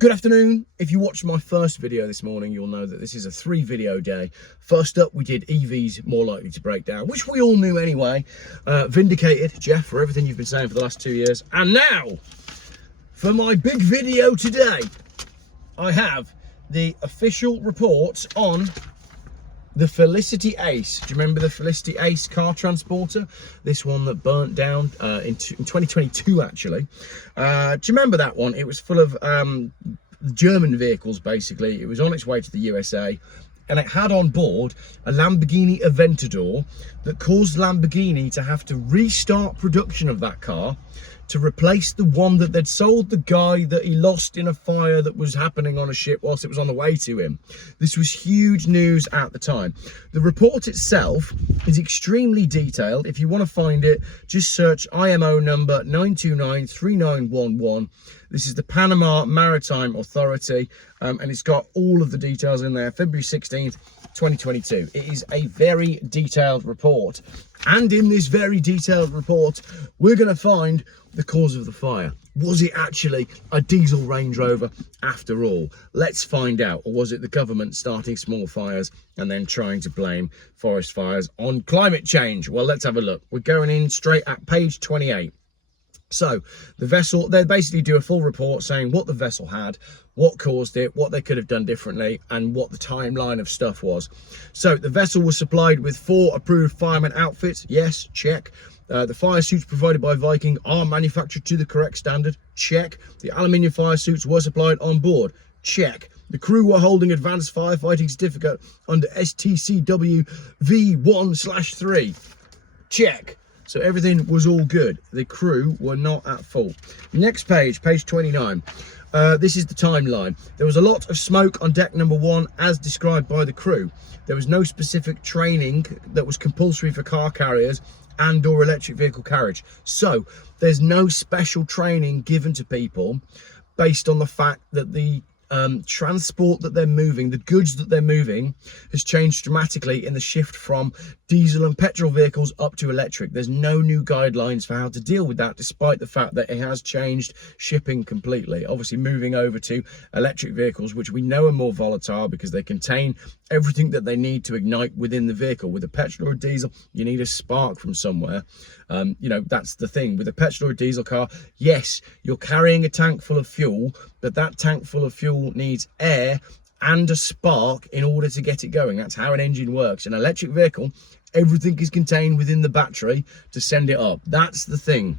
Good afternoon. If you watched my first video this morning, you'll know that this is a 3-video day. First up, we did EVs more likely to break down, which we all knew anyway. Vindicated, Geoff, for everything you've been saying for the last 2 years. And now, for my big video today, I have the official reports on the Felicity Ace. Do you remember the Felicity Ace car transporter? This one that burnt down in 2022, actually. Do you remember that one? It was full of German vehicles, basically. It was on its way to the USA, and it had on board a Lamborghini Aventador that caused Lamborghini to have to restart production of that car to replace the one that they'd sold the guy that he lost in a fire that was happening on a ship whilst it was on the way to him. This was huge news at the time. The report itself is extremely detailed. If you want to find it, just search IMO number 9293911. This is the Panama Maritime Authority, and it's got all of the details in there. February 16th, 2022. It is a very detailed report. And in this very detailed report, we're going to find the cause of the fire. Was it actually a diesel Range Rover after all? Let's find out. Or was it the government starting small fires and then trying to blame forest fires on climate change? Well, let's have a look. We're going in straight at page 28. So the vessel, they basically do a full report saying what the vessel had, what caused it, what they could have done differently, and what the timeline of stuff was. So the vessel was supplied with 4 approved fireman outfits. Yes, check. The fire suits provided by Viking are manufactured to the correct standard. Check. The aluminium fire suits were supplied on board. Check. The crew were holding advanced firefighting certificate under STCW V1/3. Check. So everything was all good. The crew were not at fault. Next page, page 29. This is the timeline. There was a lot of smoke on deck number 1 as described by the crew. There was no specific training that was compulsory for car carriers and or electric vehicle carriage. So there's no special training given to people based on the fact that the transport that they're moving, the goods that they're moving, has changed dramatically in the shift from diesel and petrol vehicles up to electric. There's no new guidelines for how to deal with that, despite the fact that it has changed shipping completely. Obviously moving over to electric vehicles, which we know are more volatile because they contain everything that they need to ignite within the vehicle. With a petrol or a diesel, you need a spark from somewhere. You know, that's the thing. With a petrol or a diesel car, yes, you're carrying a tank full of fuel, but that tank full of fuel needs air and a spark in order to get it going. That's how an engine works. An electric vehicle, everything is contained within the battery to send it up. That's the thing.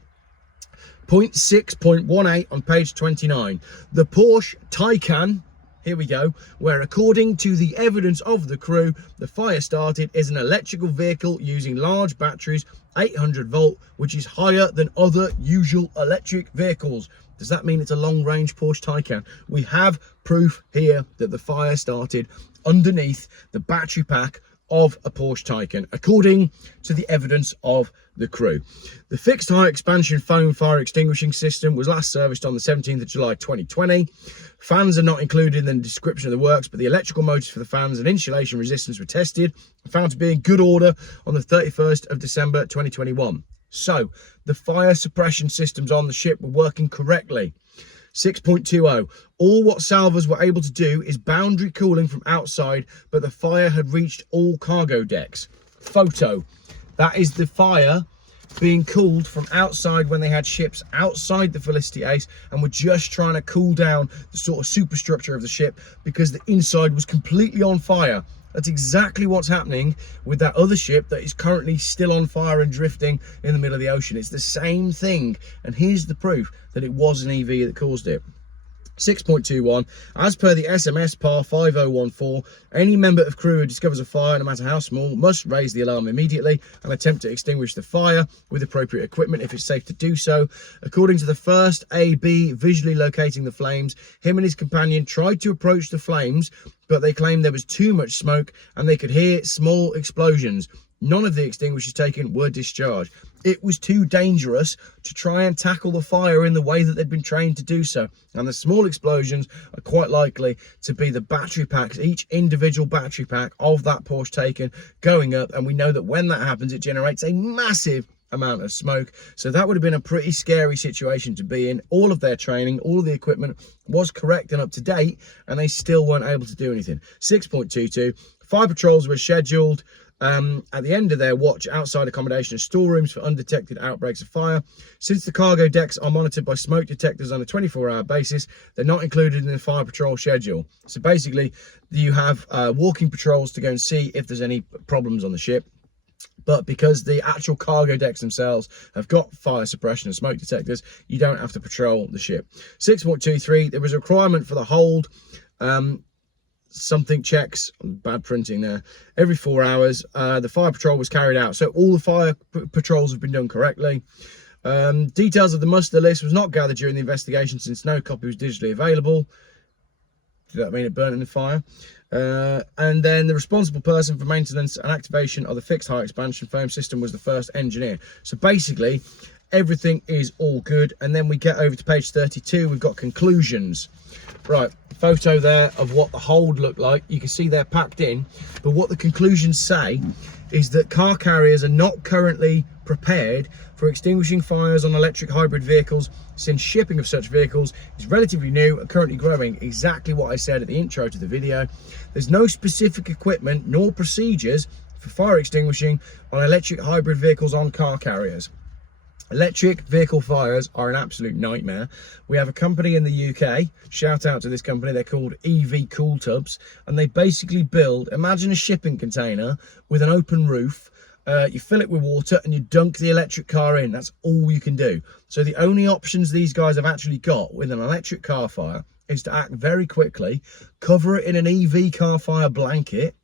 Point 6.18 on page 29. The Porsche Taycan, here we go, where according to the evidence of the crew, the fire started is an electrical vehicle using large batteries, 800 volt, which is higher than other usual electric vehicles. Does that mean it's a long-range Porsche Taycan? We have proof here that the fire started underneath the battery pack of a Porsche Taycan, according to the evidence of the crew. The fixed high expansion foam fire extinguishing system was last serviced on the 17th of July 2020. Fans are not included in the description of the works, but the electrical motors for the fans and insulation resistance were tested and found to be in good order on the 31st of December 2021. So the fire suppression systems on the ship were working correctly. 6.20. All what salvors were able to do is boundary cooling from outside, but the fire had reached all cargo decks. Photo. That is the fire being cooled from outside when they had ships outside the Felicity Ace and were just trying to cool down the sort of superstructure of the ship because the inside was completely on fire. That's exactly what's happening with that other ship that is currently still on fire and drifting in the middle of the ocean. It's the same thing. And here's the proof that it was an EV that caused it. 6.21. As per the SMS PAR 5014, any member of crew who discovers a fire, no matter how small, must raise the alarm immediately and attempt to extinguish the fire with appropriate equipment if it's safe to do so. According to the first AB visually locating the flames, him and his companion tried to approach the flames, but they claimed there was too much smoke and they could hear small explosions. None of the extinguishers taken were discharged. It was too dangerous to try and tackle the fire in the way that they'd been trained to do so. And the small explosions are quite likely to be the battery packs, each individual battery pack of that Porsche Taycan going up. And we know that when that happens, it generates a massive amount of smoke. So that would have been a pretty scary situation to be in. All of their training, all of the equipment was correct and up to date, and they still weren't able to do anything. 6.22, fire patrols were scheduled at the end of their watch outside accommodation and storerooms for undetected outbreaks of fire. Since the cargo decks are monitored by smoke detectors on a 24-hour basis, they're not included in the fire patrol schedule. So basically, you have walking patrols to go and see if there's any problems on the ship. But because the actual cargo decks themselves have got fire suppression and smoke detectors, you don't have to patrol the ship. 6.23, there was a requirement for the hold. Something checks, bad printing there, every 4 hours. The fire patrol was carried out, so all the fire patrols have been done correctly. Details of the muster list was not gathered during the investigation since no copy was digitally available. Did that mean it burnt in the fire? And then the responsible person for maintenance and activation of the fixed high expansion foam system was the first engineer. So basically everything is all good. And then we get over to page 32, we've got conclusions. Right, photo there of what the hold looked like. You can see they're packed in, but what the conclusions say is that car carriers are not currently prepared for extinguishing fires on electric hybrid vehicles, since shipping of such vehicles is relatively new and currently growing. Exactly what I said at the intro to the video. There's no specific equipment nor procedures for fire extinguishing on electric hybrid vehicles on car carriers. Electric vehicle fires are an absolute nightmare. We have a company in the UK, shout out to this company, they're called EV Cool Tubs, and they basically build, imagine a shipping container with an open roof. You fill it with water and you dunk the electric car in. That's all you can do. So the only options these guys have actually got with an electric car fire is to act very quickly, cover it in an EV car fire blanket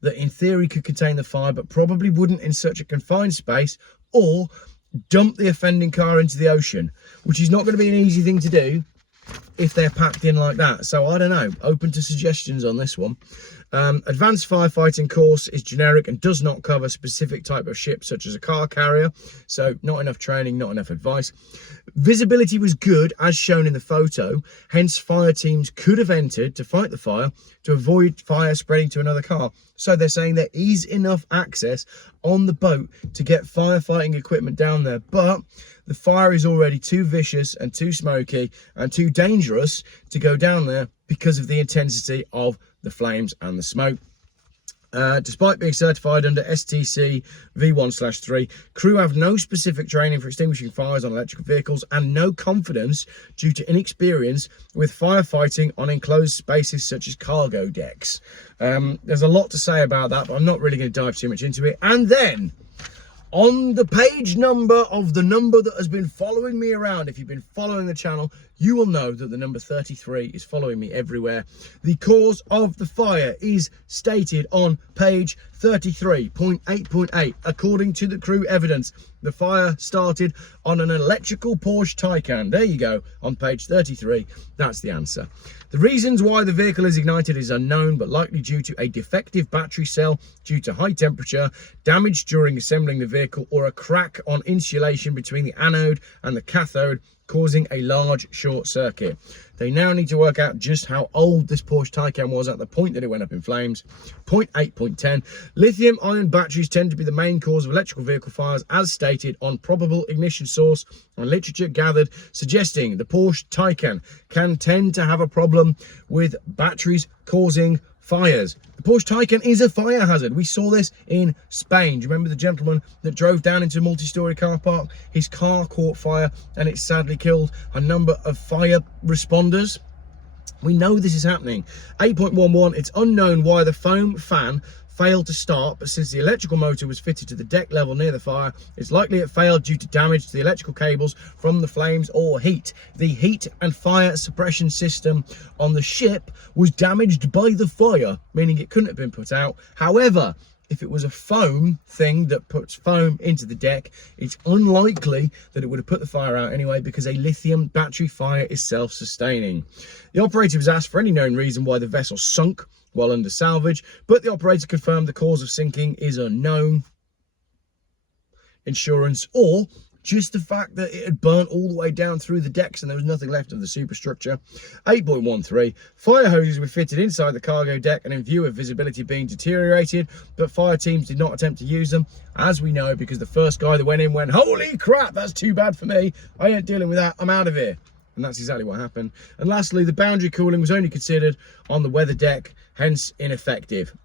that in theory could contain the fire, but probably wouldn't in such a confined space, or dump the offending car into the ocean, which is not going to be an easy thing to do if they're packed in like that. So I don't know, open to suggestions on this one. Advanced firefighting course is generic and does not cover specific type of ship such as a car carrier, so not enough training, not enough advice. Visibility was good as shown in the photo, hence fire teams could have entered to fight the fire to avoid fire spreading to another car. So they're saying there is enough access on the boat to get firefighting equipment down there, but the fire is already too vicious and too smoky and too dangerous to go down there because of the intensity of the flames and the smoke. Despite being certified under STC V1/3, crew have no specific training for extinguishing fires on electrical vehicles and no confidence due to inexperience with firefighting on enclosed spaces such as cargo decks. There's a lot to say about that, but I'm not really going to dive too much into it. And then on the page number of the number that has been following me around, if you've been following the channel, you will know that the number 33 is following me everywhere. The cause of the fire is stated on page 33.8.8. According to the crew evidence, the fire started on an electrical Porsche Taycan. There you go, on page 33. That's the answer. The reasons why the vehicle is ignited is unknown, but likely due to a defective battery cell due to high temperature, damage during assembling the vehicle, or a crack on insulation between the anode and the cathode, causing a large short circuit. They now need to work out just how old this Porsche Taycan was at the point that it went up in flames. Point 8.10. Lithium-ion batteries tend to be the main cause of electrical vehicle fires, as stated on probable ignition source and literature gathered, suggesting the Porsche Taycan can tend to have a problem with batteries causing fires. The Porsche Taycan is a fire hazard. We saw this in Spain. Do you remember the gentleman that drove down into a multi-storey car park? His car caught fire and it sadly killed a number of fire responders. We know this is happening. 8.11, it's unknown why the foam fan failed to start, but since the electrical motor was fitted to the deck level near the fire, it's likely it failed due to damage to the electrical cables from the flames or heat. The heat and fire suppression system on the ship was damaged by the fire, meaning it couldn't have been put out. However, if it was a foam thing that puts foam into the deck, it's unlikely that it would have put the fire out anyway, because a lithium battery fire is self-sustaining. The operator was asked for any known reason why the vessel sunk while under salvage, but the operator confirmed the cause of sinking is unknown. Insurance or just the fact that it had burnt all the way down through the decks and there was nothing left of the superstructure. 8.13, fire hoses were fitted inside the cargo deck and in view of visibility being deteriorated, but fire teams did not attempt to use them, as we know, because the first guy that went in went, holy crap, that's too bad for me, I ain't dealing with that, I'm out of here. And that's exactly what happened. And lastly, the boundary cooling was only considered on the weather deck, hence ineffective.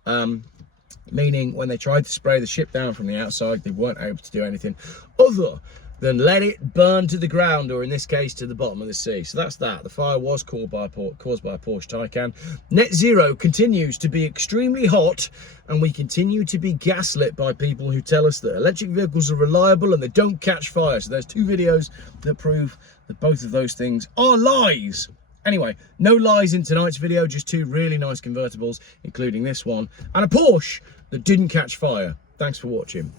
Meaning when they tried to spray the ship down from the outside, they weren't able to do anything other than let it burn to the ground, or in this case to the bottom of the sea. So that's that. The fire was caused by a Porsche Taycan. Net zero continues to be extremely hot, and we continue to be gaslit by people who tell us that electric vehicles are reliable and they don't catch fire. So there's 2 videos that prove that both of those things are lies. Anyway, no lies in tonight's video, just 2 really nice convertibles, including this one, and a Porsche that didn't catch fire. Thanks for watching.